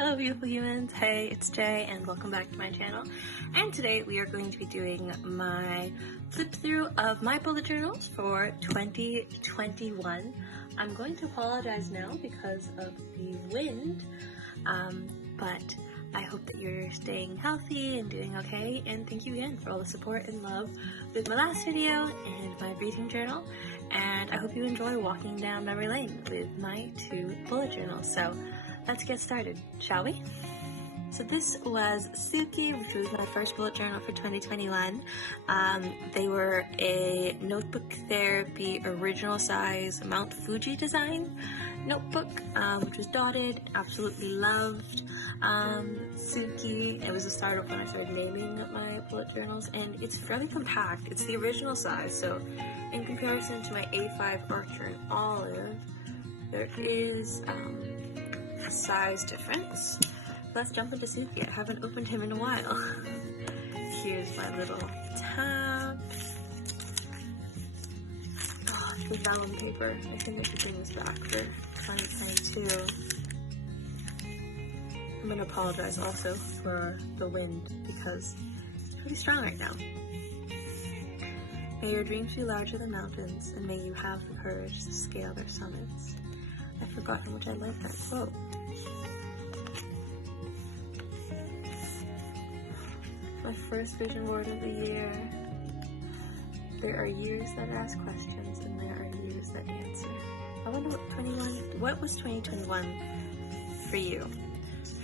Hello beautiful humans, hey, it's Jay and welcome back to my channel. And today we are going to be doing my flip through of my bullet journals for 2021. I'm going to apologize now because of the wind, but I hope that you're staying healthy and doing okay, and thank you again for all the support and love with my last video and my reading journal, and I hope you enjoy walking down memory lane with my 2 bullet journals. So let's get started, shall we? So this was Tsukki, which was my first bullet journal for 2021. They were a notebook therapy original size Mount Fuji design notebook, which was dotted, absolutely loved. Tsukki, it was a startup when I started naming my bullet journals, and it's fairly compact. It's the original size, so in comparison to my A5 Archer and Olive, there is a size difference. Let's jump into Tsukki. I haven't opened him in a while. Here's my little tab. Oh, the vellum paper. I think I should bring this back for 2022. I'm gonna apologize also for the wind because it's pretty strong right now. May your dreams be larger than mountains, and may you have the courage to scale their summits. I've forgotten how much I love that quote. My first vision board of the year. There are years that ask questions, and there are years that answer. I wonder what was 2021 for you?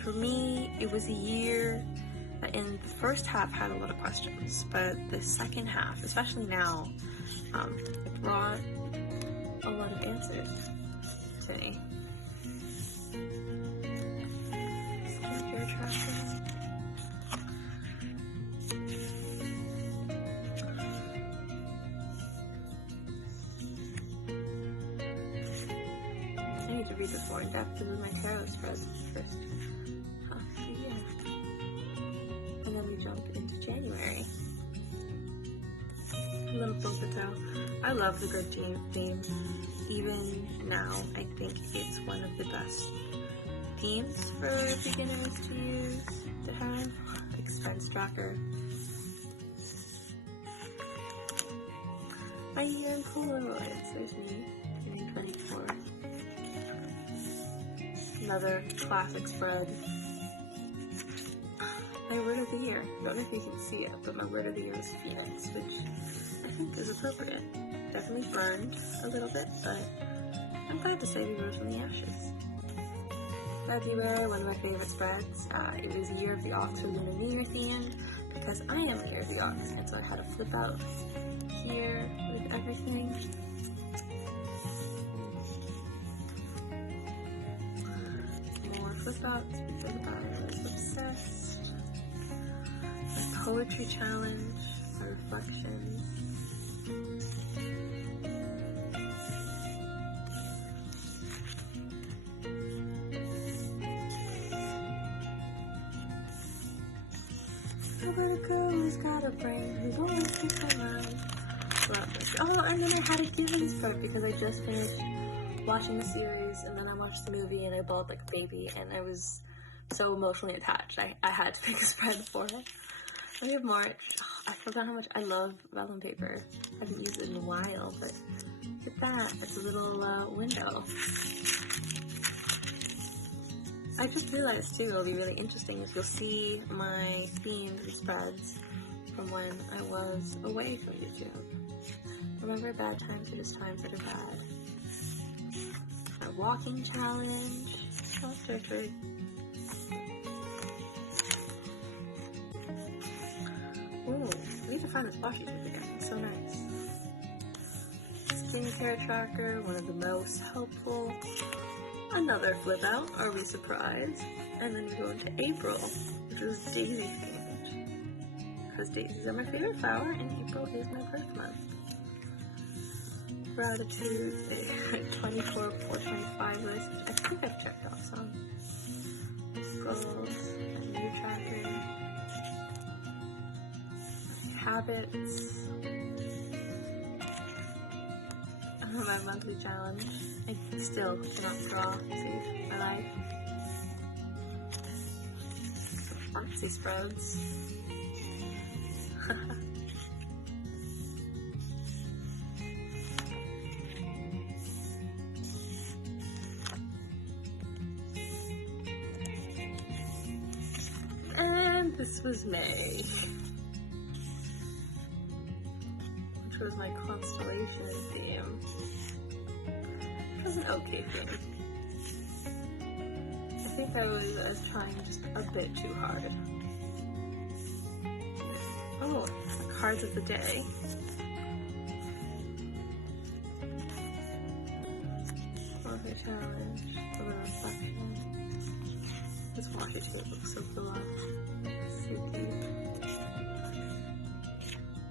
For me, it was a year that in the first half had a lot of questions, but the second half, especially now, it brought a lot of answers to me. Skincare tracker. I need to read this more in depth to do my tarot spreads first. Yeah. And then we jump into January. A little Bujo. I love the good theme. Even now, I think it's one of the best themes for beginners to use to have. Expense tracker. My year in Polaroids. There's me, getting 24. Another classic spread. My word of the year. I don't know if you can see it, but my word of the year is Phoenix, which I think is appropriate. Definitely burned a little bit, but I'm glad to say we rose from the ashes. February, one of my favorite spreads. It was Year of the Ox or Lunar New Year themed because I am a Year of the Ox, and so I had a flip out here with everything. More flip outs because I was obsessed. A poetry challenge, a reflections. Where to go, he's got a brain, he's always keeps around. Oh, and then I had a DaVinci spread because I just finished watching the series, and then I watched the movie, and I bawled like a baby, and I was so emotionally attached. I had to make a spread for it. And we have March. Oh, I forgot how much I love vellum paper. I haven't used it in a while, but look at that. It's a little window. I just realized too, it'll be really interesting if you'll see my themes and spreads from when I was away from YouTube. Remember, bad times are just times that are bad. My walking challenge. Oh, territory. Ooh, we need to find this washi tape again. It's so nice. Skincare tracker, one of the most helpful. Another flip out, are we surprised? And then we go into April, which is daisy themed. Because daisies are my favorite flower, and April is my birth month. Gratitude, 24 or 25 list, which I think I've checked off some. Goals, new tracker. Habits. My monthly challenge. I still cannot draw to save my life. fancy spreads. And this was May, which was my constellation theme. It was an okay theme. I think I was trying just a bit too hard. Oh, cards of the day. Water challenge, a little reflection. This washi tape looks so beloved. Tsukki.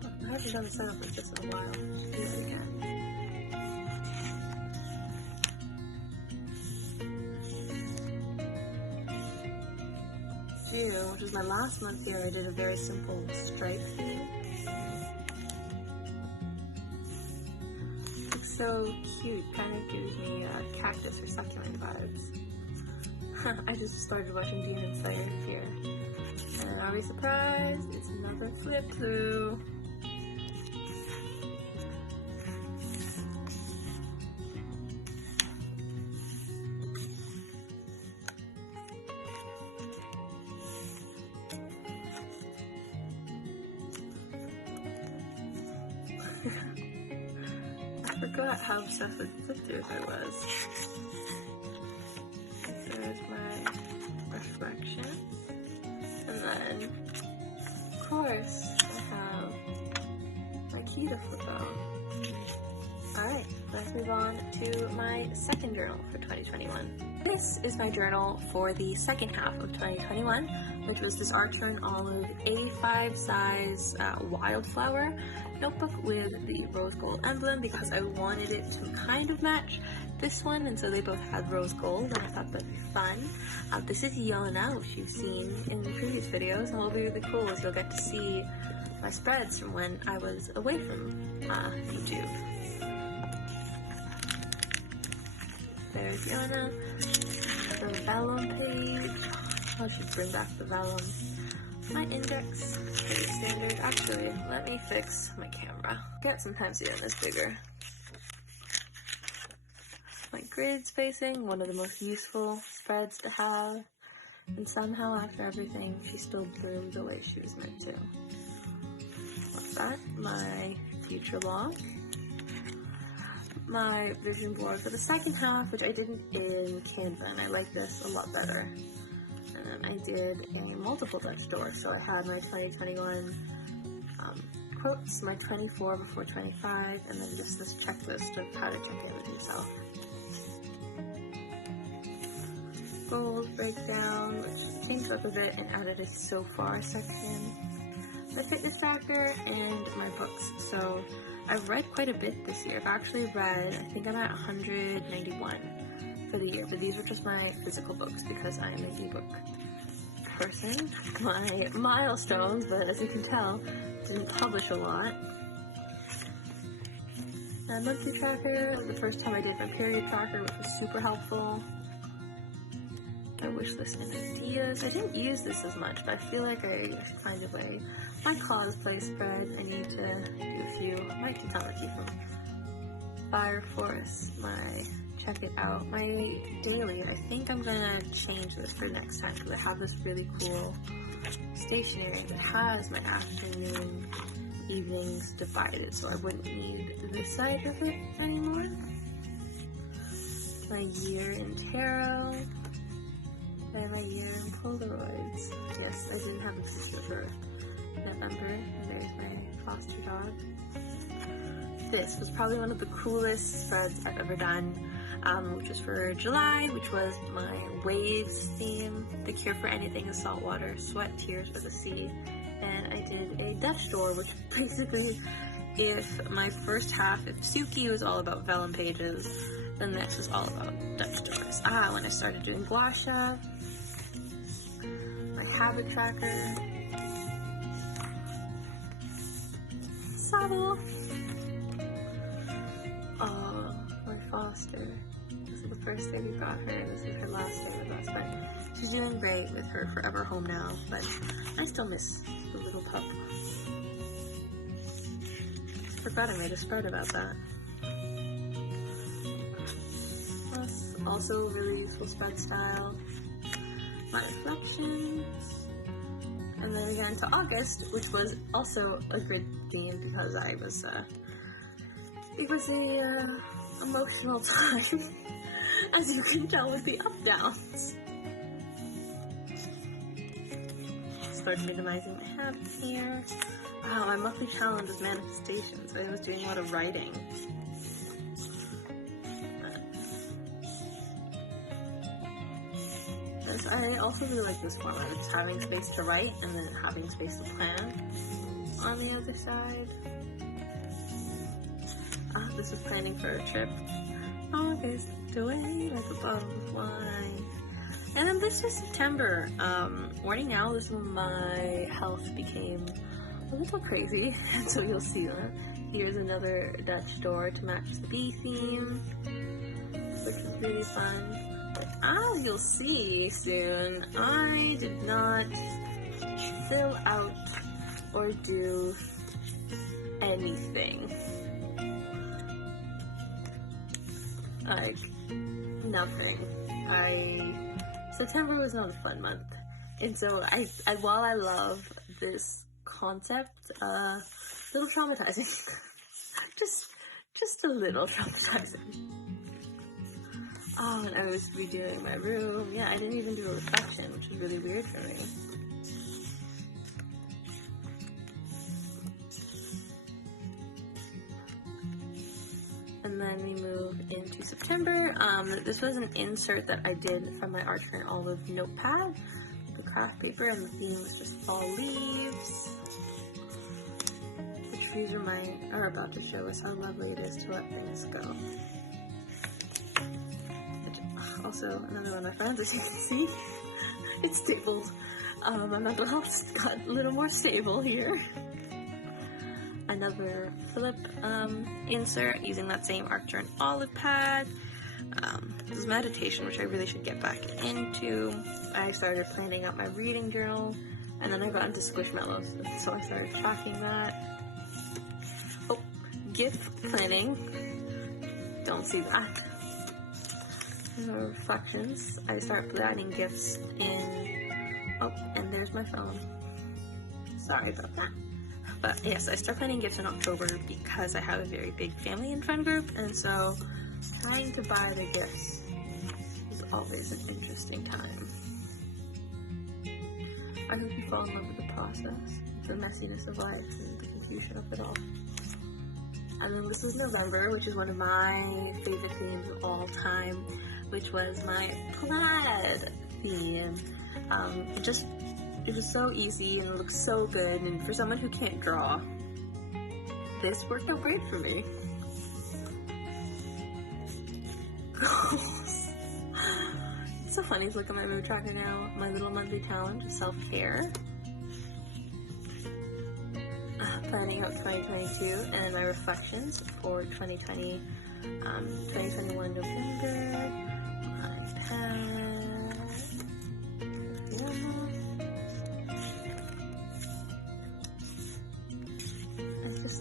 Oh, I haven't done a setup like this in a while. Let's do it again. June, which was my last month here, I did a very simple stripe theme. It's so cute, kind of gives me cactus or succulent vibes. I just started watching Demon Slayer here, and I'll be surprised, it's another flip through. I forgot how obsessed with flip-throughs I was. There's my reflection. And then, of course, I have my key to flip out. Alright, let's move on to my second journal for 2021. This is my journal for the second half of 2021, which was this Art Turn Olive A5 size wildflower notebook with the rose gold emblem because I wanted it to kind of match this one, and so they both had rose gold, and I thought that'd be fun. This is Yona, which you've seen in the previous videos, and what will be really cool is you'll get to see my spreads from when I was away from YouTube. There's Yona, the vellum page. I should bring back the vellum. My index, pretty standard. Actually, let me fix my camera. Get some pencil in this bigger. My grid spacing, one of the most useful spreads to have. And somehow, after everything, she still blew the way she was meant to. What's that? My future log. My vision board for the second half, which I did in Canva, and I like this a lot better. And then I did a multiple deck store, so I had my 2021 quotes, my 24 before 25, and then just this checklist of how to check in with yourself. Goals breakdown, which changed up a bit and added a so far section. My fitness tracker, and my books. So I've read quite a bit this year. I've actually read, I think I'm at 191 for the year, but these are just my physical books because I am an ebook person. My milestones, but as you can tell, didn't publish a lot. My monthly tracker, the first time I did my period tracker, which was super helpful. My wish list and ideas. I didn't use this as much, but I feel like it's kind of my cosplay spread. I need to do a few. I might do Tamaki from Fire Force. My check it out. My daily. I think I'm gonna change this for next time because I have this really cool stationery that has my afternoon, evenings divided, so I wouldn't need this side of it anymore. My year in tarot. And my year in Polaroids. Yes, I didn't have a picture for November. And there's my foster dog. This was probably one of the coolest spreads I've ever done, which was for July, which was my waves theme. The cure for anything is salt water, sweat, tears for the sea. And I did a Dutch door, which basically, if my first half, if Tsukki was all about vellum pages, then this was all about Dutch doors. When I started doing gua sha, my habit tracker, saddle, my foster, this the first day we got her, and this is her last day with us, but she's doing great with her forever home now, but I still miss the little pup. Forgot I made a spread about that. Plus, also really useful spread style. My reflections. And then we got into August, which was also a good game because it was a emotional time, as you can tell with the up-downs. Started minimizing my habits here. Wow, my monthly challenge is manifestation, so I was doing a lot of writing. I also really like this format. It's having space to write and then having space to plan on the other side. This is planning for a trip. August, away like a bottle of wine. And then this is September. Warning now, this is when my health became a little crazy, and so you'll see that. Here's another Dutch door to match the bee theme, which is really fun. But as you'll see soon, I did not fill out or do anything. Like, nothing. September was not a fun month. And so while I love this concept, a little traumatizing. just a little traumatizing. Oh, and I was redoing my room. Yeah, I didn't even do a reflection, which is really weird for me. And then we move into September. This was an insert that I did from my Archer and Olive notepad, the craft paper, and the theme was just fall leaves. The trees are about to show us how lovely it is to let things go. Also, another one of my friends, as you can see, it's stapled. My mental health got a little more stable here. Another flip insert using that same Archer and Olive pad. This is meditation, which I really should get back into. I started planning out my reading journal, and then I got into Squishmallows, so I started tracking that. Oh, gift planning. Don't see that. Reflections. I start planning gifts in. Oh, and there's my phone. Sorry about that. But yes, I start planning gifts in October because I have a very big family and friend group, and so trying to buy the gifts is always an interesting time. I hope you fall in love with the process, the messiness of life, and the confusion of it all. And then this is November, which is one of my favorite themes of all time, which was my plaid theme. It was so easy and it looks so good, and for someone who can't draw, this worked out great for me. It's so funny to look at my mood tracker now. My little monthly challenge is self-care. Planning out 2022 and my reflections for 2020, 2021 November.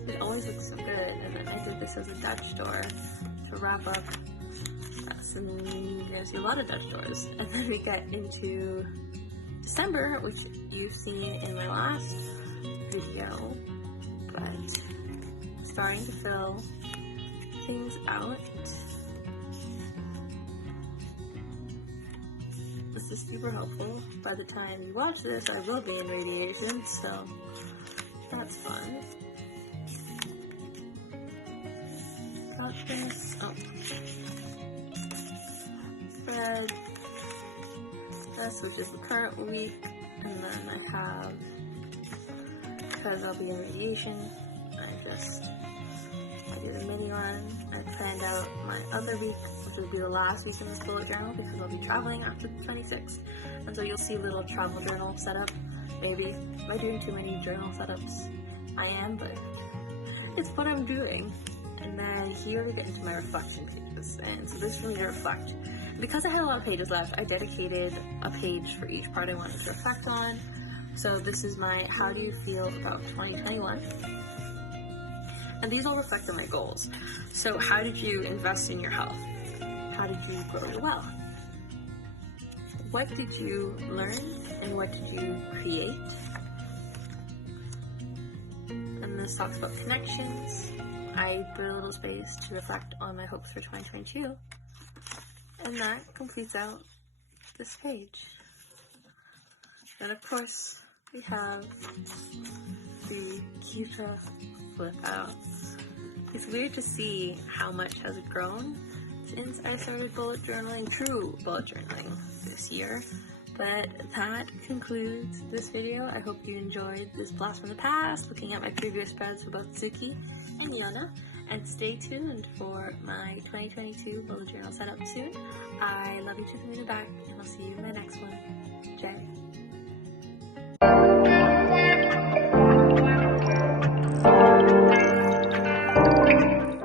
It always looks so good, and I did this as a Dutch door to wrap up. And you're gonna see a lot of Dutch doors, and then we get into December, which you've seen in my last video, but starting to fill things out. This is super helpful. By the time you watch this, I will be in radiation, so that's fun. Got this. Oh. Spread. This, which is the current week, and then I have, because I'll be in radiation, I did a mini one. I planned out my other week, which will be the last week in this bullet journal, because I'll be traveling after the 26th, and so you'll see a little travel journal setup. Maybe. Am I doing too many journal setups? I am, but it's what I'm doing. and then here we get into my reflection pages. And so this is for me to reflect. Because I had a lot of pages left, I dedicated a page for each part I wanted to reflect on. So this is my how do you feel about 2021? And these all reflect on my goals. So how did you invest in your health? How did you grow your wealth? What did you learn and what did you create? And this talks about connections. I put a little space to reflect on my hopes for 2022. And that completes out this page. And of course, we have the Kita flip out. It's weird to see how much has grown since I started bullet journaling, true bullet journaling this year. But that concludes this video. I hope you enjoyed this blast from the past, looking at my previous spreads for both Tsukki and Yona. And stay tuned for my 2022 bullet journal setup soon. I love you to the moon and back, and I'll see you in my next one.